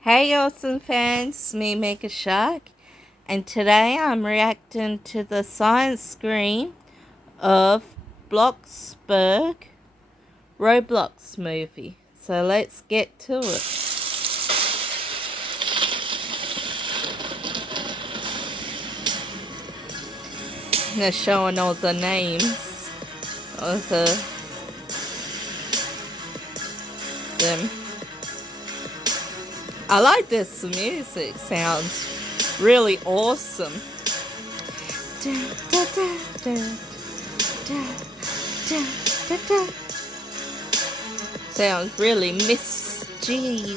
Hey awesome fans, me Megashark, and today I'm reacting to the science screen of Bloxburg Roblox movie. So let's get to it. They're showing all the names of them. I like this music, sounds really awesome. Da, da, da, da, da, da, da, da. Sounds really mystery.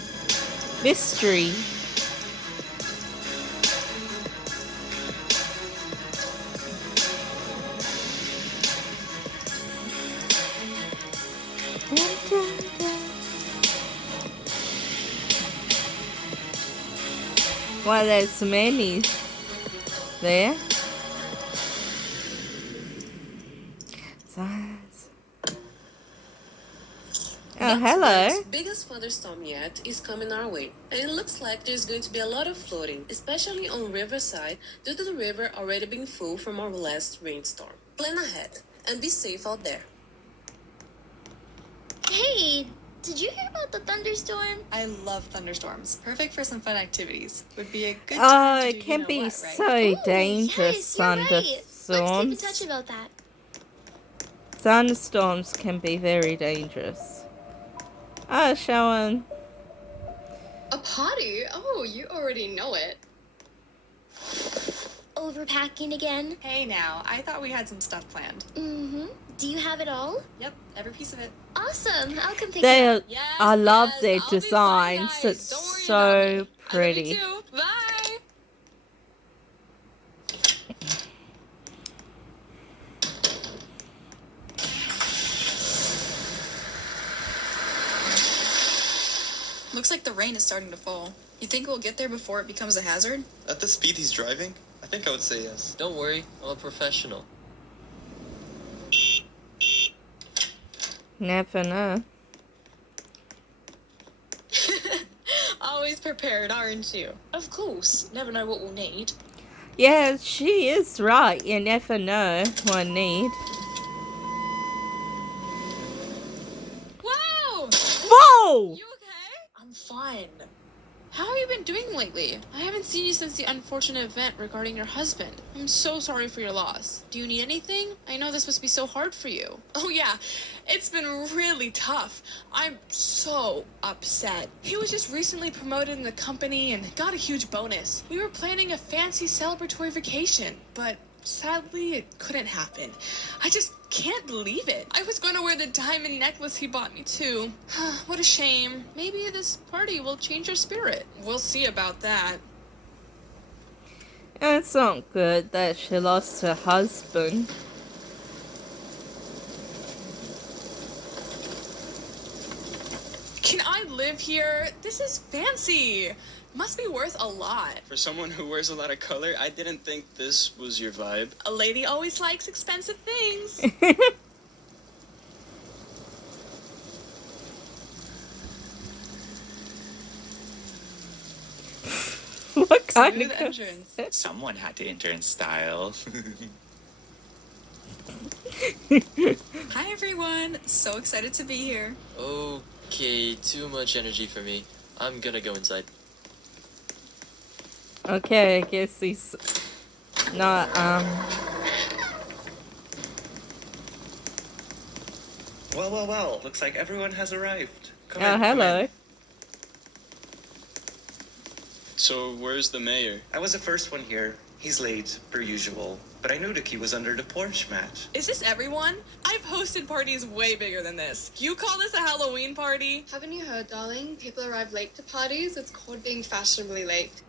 Dun, dun, dun. Well, there's many there. Science. Oh, hello. Bloxburg's biggest thunderstorm yet is coming our way, and it looks like there's going to be a lot of flooding, especially on Riverside, due to the river already being full from our last rainstorm. Plan ahead and be safe out there. Hey, did you hear about the thunderstorm? I love thunderstorms. Perfect for some fun activities. Would be a good Oh, time to it do can you know be what, right? so dangerous. Yes, you're right. Let's keep in Thunderstorms. touch about that. Thunderstorms can be very dangerous. Oh, showing. A party? Oh, you already know it. Overpacking again? Hey now, I thought we had some stuff planned. Mm-hmm. Do you have it all? Yep, every piece of it. Awesome. I'll come pick it They, up. I love Yes, their I'll be fine, designs. guys. It's Don't worry so about me. I love you pretty. too. Bye. Looks like the rain is starting to fall. You think we'll get there before it becomes a hazard? At the speed he's driving, I think I would say yes. Don't worry, I'm a professional. Never know. Always prepared, aren't you? Of course, never know what we'll need. Yeah, she is right. You never know what need. Wow! Whoa! You okay? I'm fine. How have you been doing lately? I haven't seen you since the unfortunate event regarding your husband. I'm so sorry for your loss. Do you need anything? I know this must be so hard for you. Oh yeah, it's been really tough. I'm so upset. He was just recently promoted in the company and got a huge bonus. We were planning a fancy celebratory vacation, but sadly it couldn't happen. I just can't believe it. I was going to wear the diamond necklace he bought me too. What a shame. Maybe this party will change your spirit. We'll see about that. It's not good that she lost her husband. Can I live here? This is fancy. Must be worth a lot. For someone who wears a lot of color, I didn't think this was your vibe. A lady always likes expensive things. What kind Smooth of entrance. Someone had to enter in style. Hi everyone, so excited to be here. Okay, too much energy for me. I'm gonna go inside. Okay, I guess he's not, Well. Looks like everyone has arrived. Come oh, in, come hello. in. So, where's the mayor? I was the first one here. He's late, per usual. But I knew the key was under the porch mat. Is this everyone? I've hosted parties way bigger than this. You call this a Halloween party? Haven't you heard, darling? People arrive late to parties. It's called being fashionably late.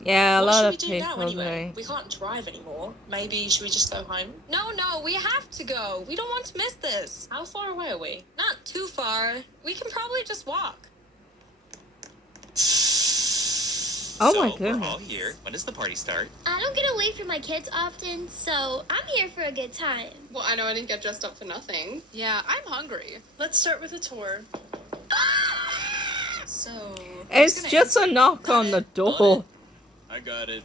Yeah, a What lot should of we do now people anyway? do. We can't drive anymore. Maybe should we just go home? No, we have to go. We don't want to miss this. How far away are we? Not too far. We can probably just walk. Oh So, my we're goodness. all here. When does the party start? I don't get away from my kids often, so I'm here for a good time. Well, I know I didn't get dressed up for nothing. Yeah, I'm hungry. Let's start with a tour. So It's just a knock on the door. I got it.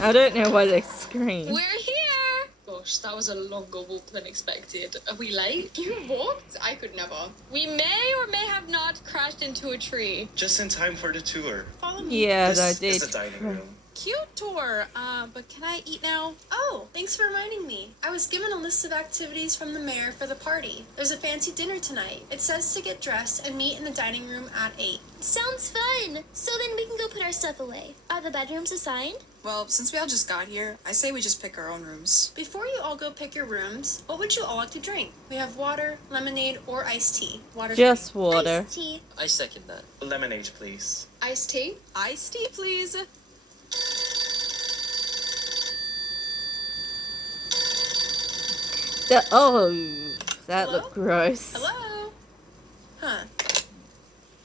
I don't know why they scream. We're here! Gosh, that was a longer walk than expected. Are we late? You walked? I could never. We may or may have not crashed into a tree. Just in time for the tour. Follow me. Yeah, This I is did. the dining room. Cute tour. But can I eat now? Oh, thanks for reminding me. I was given a list of activities from the mayor for the party. There's a fancy dinner tonight. It says to get dressed and meet in the dining room at 8. Sounds fun. So then we can go put our stuff away. Are the bedrooms assigned? Well, since we all just got here, I say we just pick our own rooms. Before you all go pick your rooms, what would you all like to drink? We have water, lemonade, or iced tea. Water. Just water. Iced tea. I second that. Lemonade, please. Iced tea? Iced tea, please. That Hello? looked gross. Hello? Huh.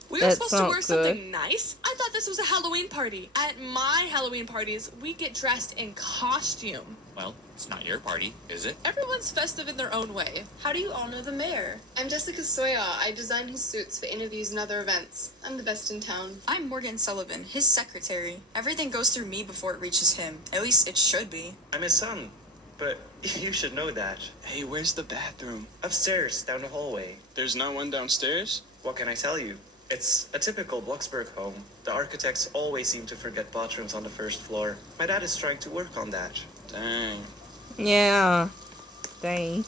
We were That's supposed to not wear good. something nice? I thought this was a Halloween party. At my Halloween parties, we get dressed in costume. Well, it's not your party, is it? Everyone's festive in their own way. How do you all know the mayor? I'm Jessica Sawyer. I design his suits for interviews and other events. I'm the best in town. I'm Morgan Sullivan, his secretary. Everything goes through me before it reaches him. At least it should be. I'm his son, but you should know that. Hey, where's the bathroom? Upstairs, down the hallway. There's not one downstairs? What can I tell you? It's a typical Bloxburg home. The architects always seem to forget bathrooms on the first floor. My dad is trying to work on that. Dang. Yeah. Dang.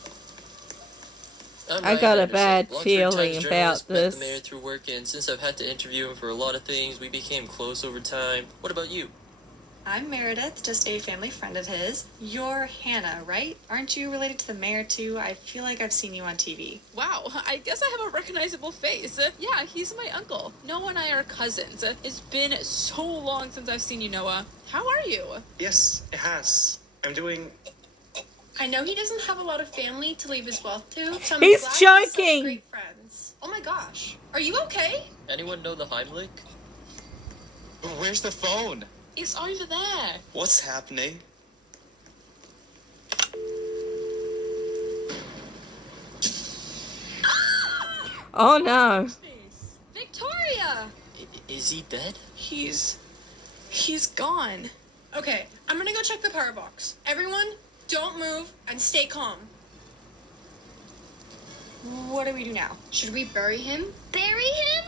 I'm I Ryan got a Anderson, bad Bloxburg feeling Times about journalist, met this. the mayor through work, and since I've had to interview him for a lot of things, we became close over time. What about you? I'm Meredith, just a family friend of his. You're Hannah, right? Aren't you related to the mayor too? I feel like I've seen you on TV. Wow, I guess I have a recognizable face. Yeah, he's my uncle. Noah and I are cousins. It's been so long since I've seen you, Noah. How are you? Yes, it has. I'm doing... I know he doesn't have a lot of family to leave his wealth to, so I'm He's glad he has such joking. great friends. Oh my gosh. Are you okay? Anyone know the Heimlich? Where's the phone? It's over there. What's happening? Oh no. Victoria! Is he dead? He's gone. Okay, I'm gonna go check the power box. Everyone, don't move and stay calm. What do we do now? Should we bury him? Bury him?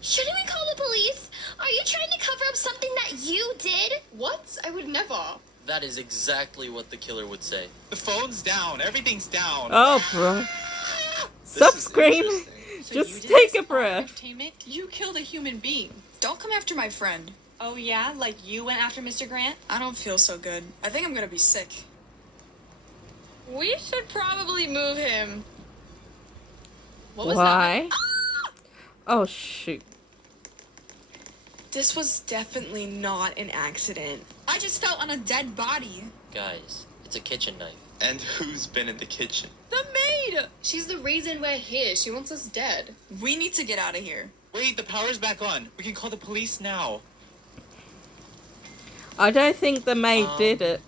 Shouldn't we call the police? Are you trying to cover up something that you did? What? I would never. That is exactly what the killer would say. The phone's down. Everything's down. Oh, bro. Stop screaming. So Just you did take this a for breath. entertainment? You killed a human being. Don't come after my friend. Oh yeah? Like you went after Mr. Grant? I don't feel so good. I think I'm gonna be sick. We should probably move him. What was Why? that? Oh, shoot. This was definitely not an accident. I just fell on a dead body. Guys, it's a kitchen knife. And who's been in the kitchen? The maid! She's the reason we're here. She wants us dead. We need to get out of here. Wait, the power's back on. We can call the police now. I don't think the maid did it.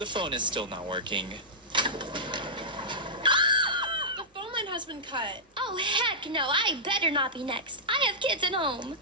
The phone is still not working. The phone line has been cut. Oh, heck no. I better not be next. I have kids at home.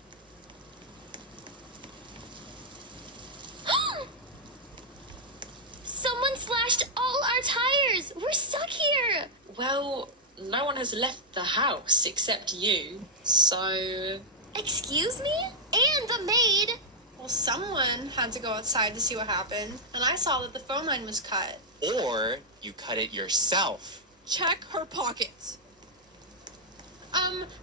Someone slashed all our tires. We're stuck here. Well, no one has left the house except you. So, Excuse me? And the maid. Well, someone had to go outside to see what happened, and I saw that the phone line was cut. Or you cut it yourself. Check her pockets.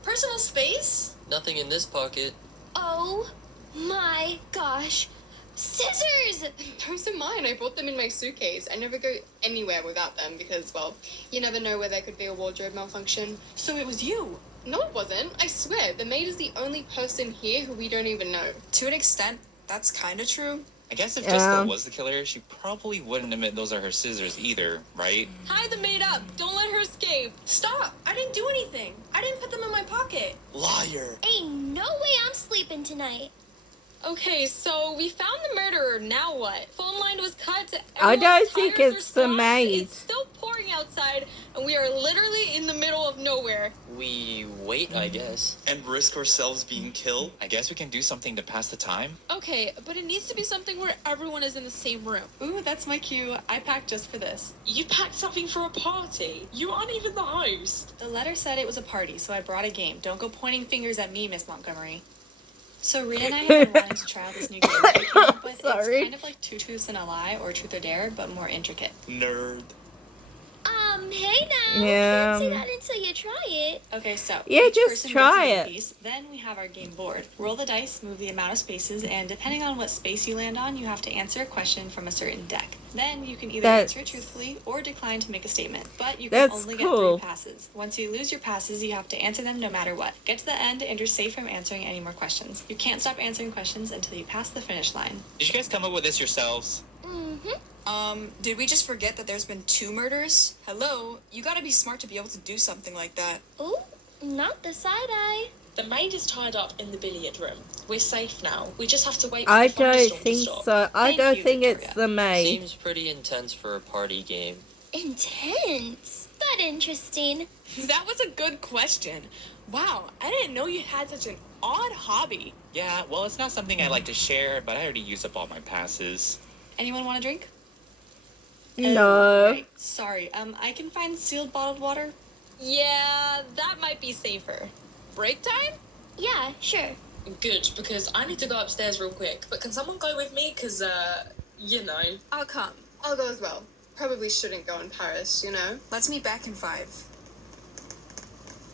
Personal space? Nothing in this pocket. Oh my gosh. Scissors! Those are mine. I brought them in my suitcase. I never go anywhere without them because, well, you never know where there could be a wardrobe malfunction. So it was you. No, it wasn't. I swear, the maid is the only person here who we don't even know. To an extent, that's kinda true. I guess if Yeah. Jessica was the killer, she probably wouldn't admit those are her scissors either, right? Tie the maid up. Don't let her escape. Stop! I didn't do anything. I didn't put them in my pocket. Liar! Ain't no way I'm sleeping tonight. Okay, so we found the murderer. Now what? Phone line was cut. I don't Everyone's think tires are it's the slashed, maid. It's still pouring outside, and we are literally in the middle of nowhere. We wait, I guess. And risk ourselves being killed? I guess we can do something to pass the time. Okay, but it needs to be something where everyone is in the same room. Ooh, that's my cue. I packed just for this. You packed something for a party. You aren't even the host. The letter said it was a party, so I brought a game. Don't go pointing fingers at me, Miss Montgomery. So Rhea and I have been wanting to try out this new game that we came up with. Sorry. It's kind of like Two Truths and a Lie or Truth or Dare, but more intricate. Nerd. Hey now. Yeah. Can't say that until you try it. Okay, so Yeah, each just person try gets a it. piece. Then we have our game board. Roll the dice, move the amount of spaces, and depending on what space you land on, you have to answer a question from a certain deck. Then you can either answer it truthfully or decline to make a statement, but you can That's only cool. get 3 passes. Once you lose your passes, you have to answer them no matter what. Get to the end and you're safe from answering any more questions. You can't stop answering questions until you pass the finish line. Did you guys come up with this yourselves? Did we just forget that there's been 2 murders? Hello? You gotta be smart to be able to do something like that. Ooh, not the side-eye. The maid is tied up in the billiard room. We're safe now. We just have to wait for I the don't thunderstorm to think stop. so. I Thank don't you, think Victoria. it's the maid. Seems pretty intense for a party game. Intense, but interesting. That was a good question. Wow, I didn't know you had such an odd hobby. Yeah, well, it's not something I like to share, but I already used up all my passes. Anyone want a drink? No. Right. Sorry, I can find sealed bottled water. Yeah, that might be safer. Break time? Yeah, sure. Good, because I need to go upstairs real quick. But can someone go with me? Because, you know. I'll come. I'll go as well. Probably shouldn't go in Paris, you know? Let's meet back in 5.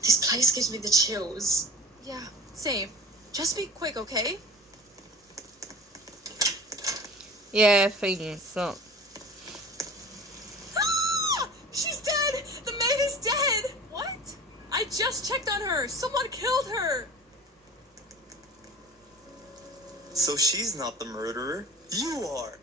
This place gives me the chills. Yeah, same. Just be quick, okay? Yeah, I think so. She's dead! The maid is dead! What? I just checked on her. Someone killed her. So she's not the murderer. You are.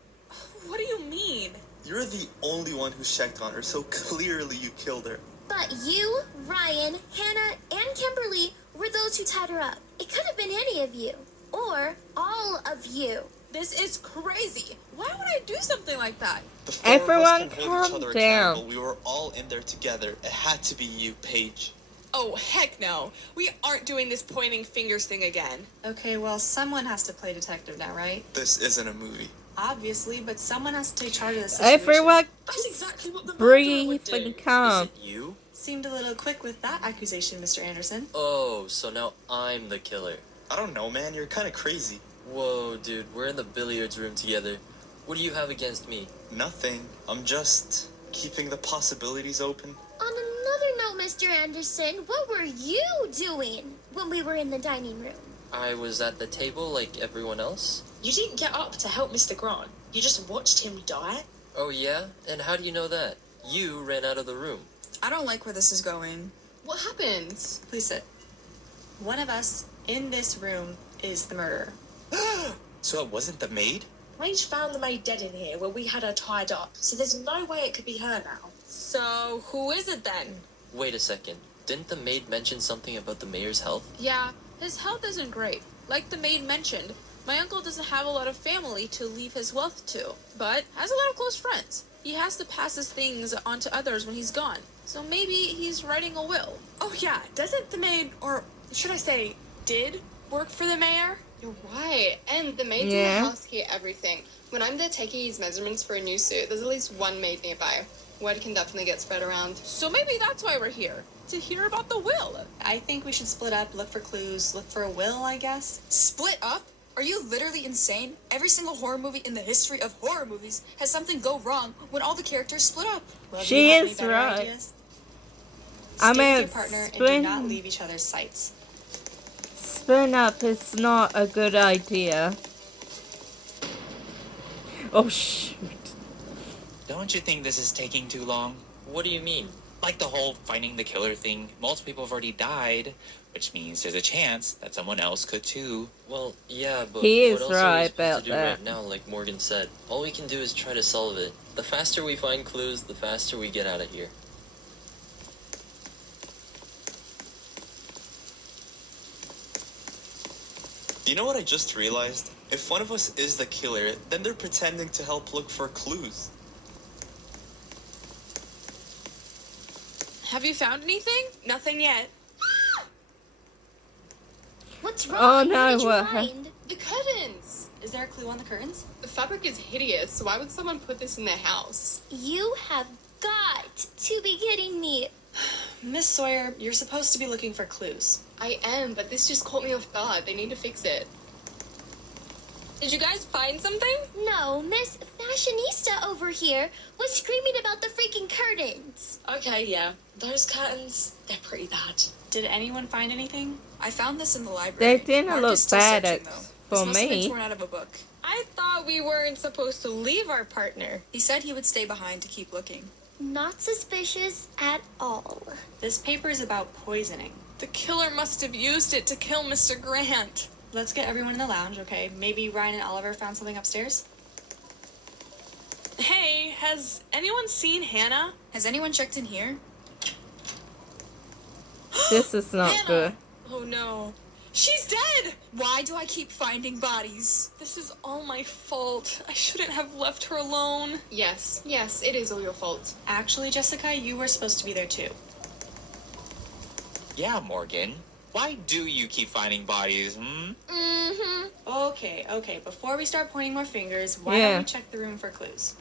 What do you mean? You're the only one who checked on her, so clearly you killed her. But you, Ryan, Hannah, and Kimberly were those who tied her up. It could have been any of you. Or all of you. This is crazy. Why would I do something like that? The four Everyone of us can hold each calm other down. accountable. We were all in there together. It had to be you, Paige. Oh, heck no. We aren't doing this pointing fingers thing again. Okay, well, someone has to play detective now, right? This isn't a movie. Obviously, but someone has to take charge of the situation. Everyone That's exactly what the murderer breathe would do. and calm. You? Seemed a little quick with that accusation, Mr. Anderson. Oh, so now I'm the killer. I don't know, man. You're kind of crazy. Whoa, dude, we're in the billiards room together. What do you have against me? Nothing. I'm just keeping the possibilities open. On another note, Mr. Anderson, what were you doing when we were in the dining room? I was at the table like everyone else. You didn't get up to help Mr. Grant. You just watched him die. Oh yeah? And how do you know that? You ran out of the room. I don't like where this is going. What happened? Please sit. One of us in this room is the murderer. So it wasn't the maid? Paige found the maid dead in here where we had her tied up, so there's no way it could be her now. So, who is it then? Wait a second. Didn't the maid mention something about the mayor's health? Yeah, his health isn't great. Like the maid mentioned, my uncle doesn't have a lot of family to leave his wealth to, but has a lot of close friends. He has to pass his things on to others when he's gone. So maybe he's writing a will. Oh, yeah. Doesn't the maid, or should I say, did work for the mayor? You're right. And the maids in Yeah. the house hear everything. When I'm there taking his measurements for a new suit, there's at least one maid nearby. Word can definitely get spread around. So maybe that's why we're here, to hear about the will. I think we should split up, look for clues, look for a will, I guess. Split up? Are you literally insane? Every single horror movie in the history of horror movies has something go wrong when all the characters split up. Well, do She you have any is better right. ideas? I Stay mean, with your partner and do split- not leave each other's sights. Spin up is not a good idea. Oh, shoot. Don't you think this is taking too long? What do you mean? Like the whole finding the killer thing. Most people have already died, which means there's a chance that someone else could too. Well, yeah, but He what is else are we right supposed about to do that. right now, like Morgan said? All we can do is try to solve it. The faster we find clues, the faster we get out of here. You know what I just realized? If one of us is the killer, then they're pretending to help look for clues. Have you found anything? Nothing yet. What's Oh wrong? no, What did you what? find? The curtains! Is there a clue on the curtains? The fabric is hideous, so why would someone put this in their house? You have got to be kidding me. Miss Sawyer, you're supposed to be looking for clues. I am, but this just caught me off guard. They need to fix it. Did you guys find something? No, Miss Fashionista over here was screaming about the freaking curtains. Okay, yeah. Those curtains, they're pretty bad. Did anyone find anything? I found this in the library. They didn't Mark look is still bad searching, at, though. for This must have been me. torn out of a book. I thought we weren't supposed to leave our partner. He said he would stay behind to keep looking. Not suspicious at all. This paper is about poisoning. The killer must have used it to kill Mr. Grant. Let's get everyone in the lounge, okay? Maybe Ryan and Oliver found something upstairs? Hey, has anyone seen Hannah? Has anyone checked in here? This is not Hannah! good. Oh no. She's dead! Why do I keep finding bodies? This is all my fault. I shouldn't have left her alone. Yes, it is all your fault. Actually, Jessica, you were supposed to be there too. Yeah, Morgan. Why do you keep finding bodies, Mm-hmm. Okay, before we start pointing more fingers, why Yeah. don't we check the room for clues?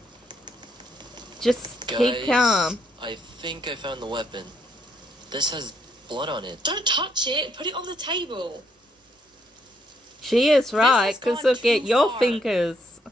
Just keep Guys, calm. I think I found the weapon. This has blood on it. Don't touch it. Put it on the table. She is right, has because gone look at too your far. fingers We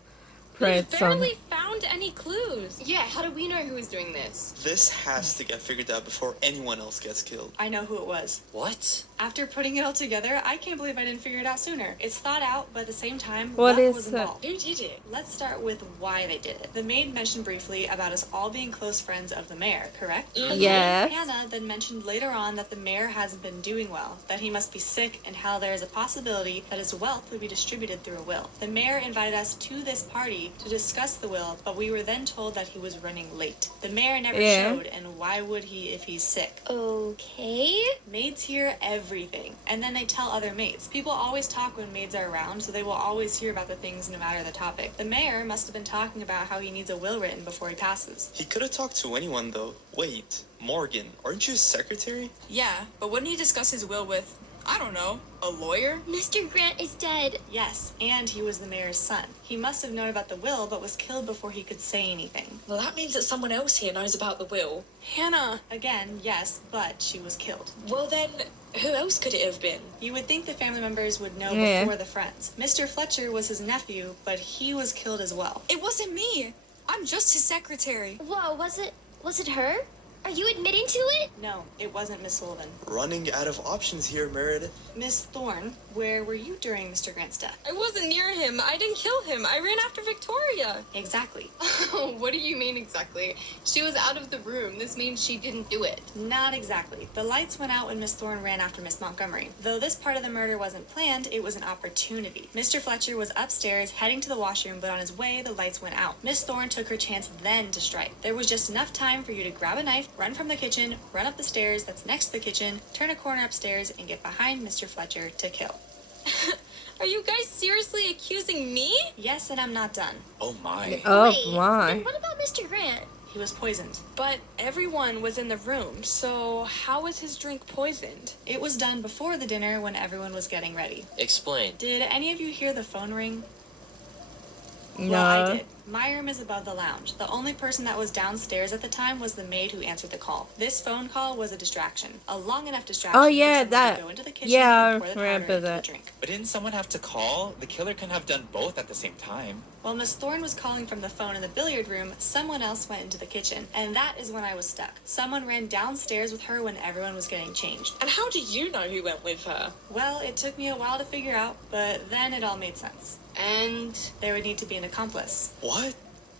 prints on barely found any clues. Yeah, how do we know who is doing this? This has to get figured out before anyone else gets killed. I know who it was. What? After putting it all together, I can't believe I didn't figure it out sooner. It's thought out, but at the same time, What luck is was it? involved. Who did it? Let's start with why they did it. The maid mentioned briefly about us all being close friends of the mayor, correct? Yes. Hannah then mentioned later on that the mayor hasn't been doing well, that he must be sick, and how there is a possibility that his wealth would be distributed through a will. The mayor invited us to this party to discuss the will, but we were then told that he was running late. The mayor never Yeah. showed, and why would he if he's sick? Okay. Maids hear everything, and then they tell other maids. People always talk when maids are around, so they will always hear about the things no matter the topic. The mayor must have been talking about how he needs a will written before he passes. He could have talked to anyone, though. Wait, Morgan, aren't you his secretary? Yeah, but wouldn't he discuss his will with, I don't know, a lawyer? Mr. Grant is dead. Yes, and he was the mayor's son. He must have known about the will, but was killed before he could say anything. Well, that means that someone else here knows about the will. Hannah. Again, yes, but she was killed. Well then, who else could it have been? You would think the family members would know Yeah. before the friends. Mr. Fletcher was his nephew, but he was killed as well. It wasn't me. I'm just his secretary. Whoa, was it her? Are you admitting to it? No, it wasn't Miss Sullivan. Running out of options here, Meredith. Miss Thorne, where were you during Mr. Grant's death? I wasn't near him. I didn't kill him. I ran after Victoria. Exactly. What do you mean exactly? She was out of the room. This means she didn't do it. Not exactly. The lights went out when Miss Thorne ran after Miss Montgomery. Though this part of the murder wasn't planned, it was an opportunity. Mr. Fletcher was upstairs heading to the washroom, but on his way, the lights went out. Miss Thorne took her chance then to strike. There was just enough time for you to grab a knife, run from the kitchen, run up the stairs that's next to the kitchen, turn a corner upstairs, and get behind Mr. Fletcher to kill. Are you guys seriously accusing me? Yes, and I'm not done. Oh my. Oh Wait, my. then what about Mr. Grant? He was poisoned. But everyone was in the room, so how was his drink poisoned? It was done before the dinner when everyone was getting ready. Explain. Did any of you hear the phone ring? No. Well, I did. My room is above the lounge. The only person that was downstairs at the time was the maid who answered the call. This phone call was a distraction. A long enough distraction Oh for yeah, someone to that. go into the kitchen Yeah, and I pour the powder remember into the that. drink. But didn't someone have to call? The killer couldn't have done both at the same time. While Miss Thorne was calling from the phone in the billiard room, someone else went into the kitchen, and that is when I was stuck. Someone ran downstairs with her when everyone was getting changed. And how do you know who went with her? Well, it took me a while to figure out, but then it all made sense. And There would need to be an accomplice. What?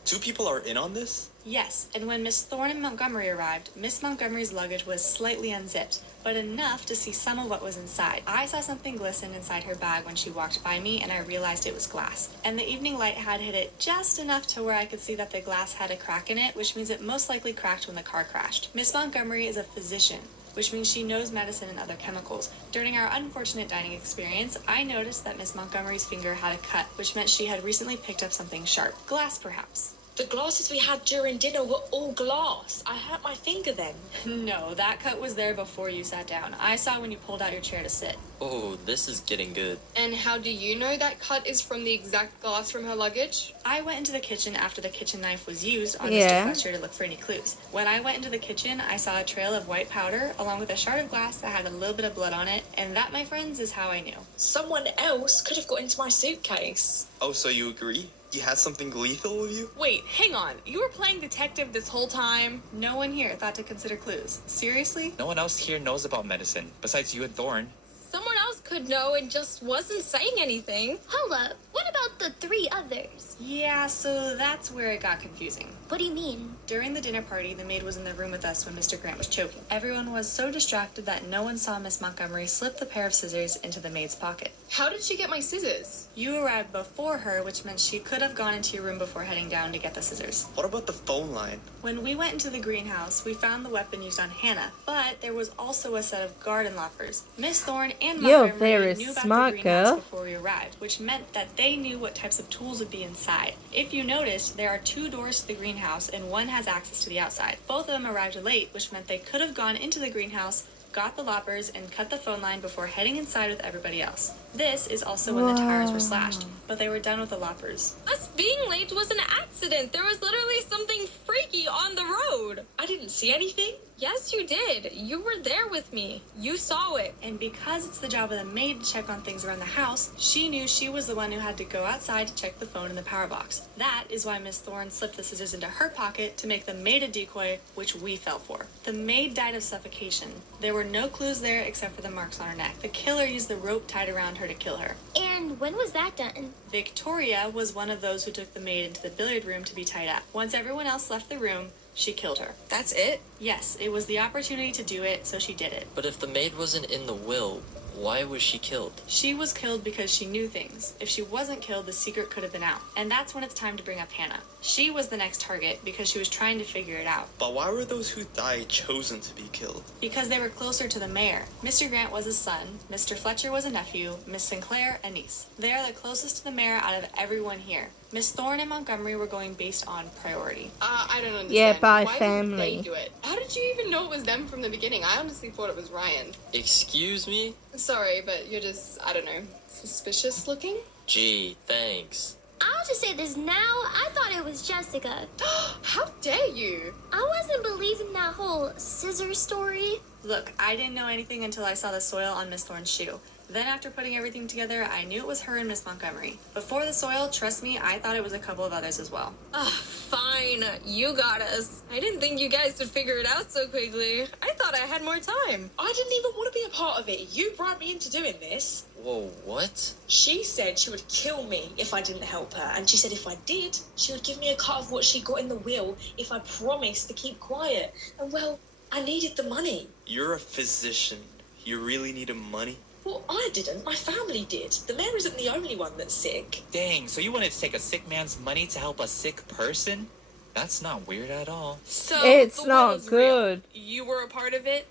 Two people are in on this? Yes, and when Miss Thorne and Montgomery arrived, Miss Montgomery's luggage was slightly unzipped, but enough to see some of what was inside. I saw something glisten inside her bag when she walked by me, and I realized it was glass. And the evening light had hit it just enough to where I could see that the glass had a crack in it, which means it most likely cracked when the car crashed. Miss Montgomery is a physician. which means she knows medicine and other chemicals. During our unfortunate dining experience, I noticed that Miss Montgomery's finger had a cut, which meant she had recently picked up something sharp. Glass, perhaps. The glasses we had during dinner were all glass. I hurt my finger then. No, that cut was there before you sat down. I saw when you pulled out your chair to sit. Oh, this is getting good. And how do you know that cut is from the exact glass from her luggage? I went into the kitchen after the kitchen knife was used on Yeah. Mr. Fletcher to look for any clues. When I went into the kitchen, I saw a trail of white powder along with a shard of glass that had a little bit of blood on it, and that, my friends, is how I knew. Someone else could have got into my suitcase. Oh, so you agree? You had something lethal with you? Wait, hang on. You were playing detective this whole time? No one here thought to consider clues. Seriously? No one else here knows about medicine, besides you and Thorn. Someone else could know and just wasn't saying anything. Hold up, what about the 3 others? Yeah, so that's where it got confusing. What do you mean? During the dinner party, the maid was in the room with us when Mr. Grant was choking. Everyone was so distracted that no one saw Miss Montgomery slip the pair of scissors into the maid's pocket. How did she get my scissors? You arrived before her, which meant she could have gone into your room before heading down to get the scissors. What about the phone line? When we went into the greenhouse, we found the weapon used on Hannah, but there was also a set of garden loppers. Miss Thorne and You're Montgomery very knew about smart, the greenhouse girl. before we arrived, which meant that they knew what types of tools would be inside. If you noticed, there are 2 doors to the greenhouse and one has access to the outside. Both of them arrived late, which meant they could have gone into the greenhouse, got the loppers, and cut the phone line before heading inside with everybody else. This is also when the tires were slashed, but they were done with the loppers. Us being late was an accident. There was literally something freaky on the road. I didn't see anything. Yes, you did. You were there with me. You saw it. And because it's the job of the maid to check on things around the house, she knew she was the one who had to go outside to check the phone in the power box. That is why Miss Thorne slipped the scissors into her pocket to make the maid a decoy, which we fell for. The maid died of suffocation. There were no clues there except for the marks on her neck. The killer used the rope tied around her to kill her. And when was that done? Victoria was one of those who took the maid into the billiard room to be tied up. Once everyone else left the room, she killed her. That's it? Yes, it was the opportunity to do it, so she did it. But if the maid wasn't in the will, why was she killed? She was killed because she knew things. If she wasn't killed, the secret could have been out. And that's when it's time to bring up Hannah. She was the next target because she was trying to figure it out. But why were those who died chosen to be killed? Because they were closer to the mayor. Mr. Grant was a son, Mr. Fletcher was a nephew, Miss Sinclair a niece. They are the closest to the mayor out of everyone here. Miss Thorne and Montgomery were going based on priority. I don't understand. Yeah, by Why family. did they do it? How did you even know it was them from the beginning? I honestly thought it was Ryan. Excuse me? Sorry, but you're just, I don't know, suspicious looking? Gee, thanks. I'll just say this now, I thought it was Jessica. How dare you? I wasn't believing that whole scissor story. Look, I didn't know anything until I saw the soil on Miss Thorne's shoe. Then after putting everything together, I knew it was her and Miss Montgomery. Before the soil, trust me, I thought it was a couple of others as well. Fine. You got us. I didn't think you guys would figure it out so quickly. I thought I had more time. I didn't even want to be a part of it. You brought me into doing this. Whoa, what? She said she would kill me if I didn't help her, and she said if I did, she would give me a cut of what she got in the will if I promised to keep quiet. And well, I needed the money. You're a physician. You really needed money? Well, I didn't. My family did. The mayor isn't the only one that's sick. Dang, so you wanted to take a sick man's money to help a sick person? That's not weird at all. So It's the will not is real. good. You were a part of it?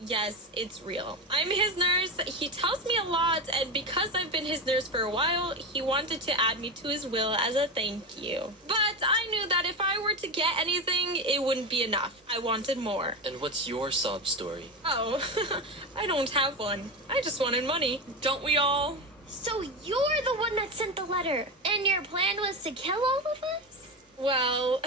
Yes, it's real. I'm his nurse. He tells me a lot, and because I've been his nurse for a while, he wanted to add me to his will as a thank you. But I knew that if I were to get anything, it wouldn't be enough. I wanted more. And what's your sob story? Oh, I don't have one. I just wanted money. Don't we all? So you're the one that sent the letter, and your plan was to kill all of us? Well,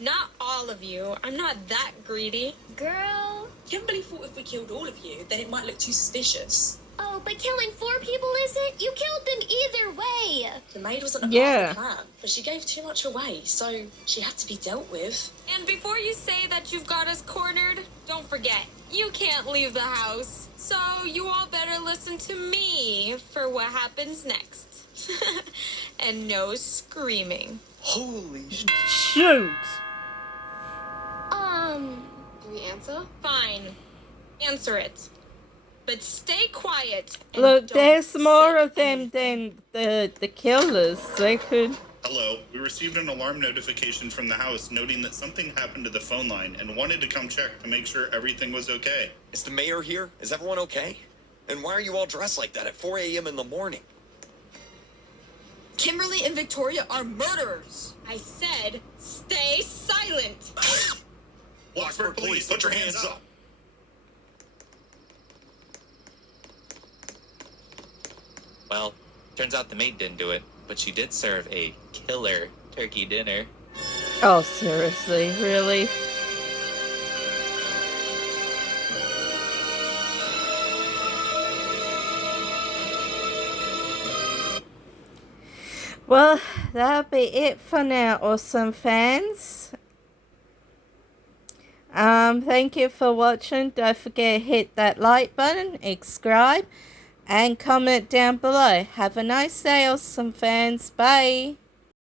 not all of you. I'm not that greedy. Girl. Kimberly thought if we killed all of you, then it might look too suspicious. Oh, but killing 4 people isn't? You killed them either way. The maid wasn't a part Yeah. of the plan, but she gave too much away, so she had to be dealt with. And before you say that you've got us cornered, don't forget, you can't leave the house. So you all better listen to me for what happens next. And no screaming. Holy Shoot. Do we answer? Fine. Answer it. But stay quiet. And Look, don't there's more say of them than the killers. They could... Hello, we received an alarm notification from the house noting that something happened to the phone line and wanted to come check to make sure everything was okay. Is the mayor here? Is everyone okay? And why are you all dressed like that at 4 a.m. in the morning? Kimberly and Victoria are murderers. I said, stay silent. Bloxburg police, put your hands up. Well, turns out the maid didn't do it, but she did serve a killer turkey dinner. Oh, seriously, really? Well, that'll be it for now, awesome fans. Thank you for watching. Don't forget to hit that like button, subscribe, and comment down below. Have a nice day, awesome fans. Bye.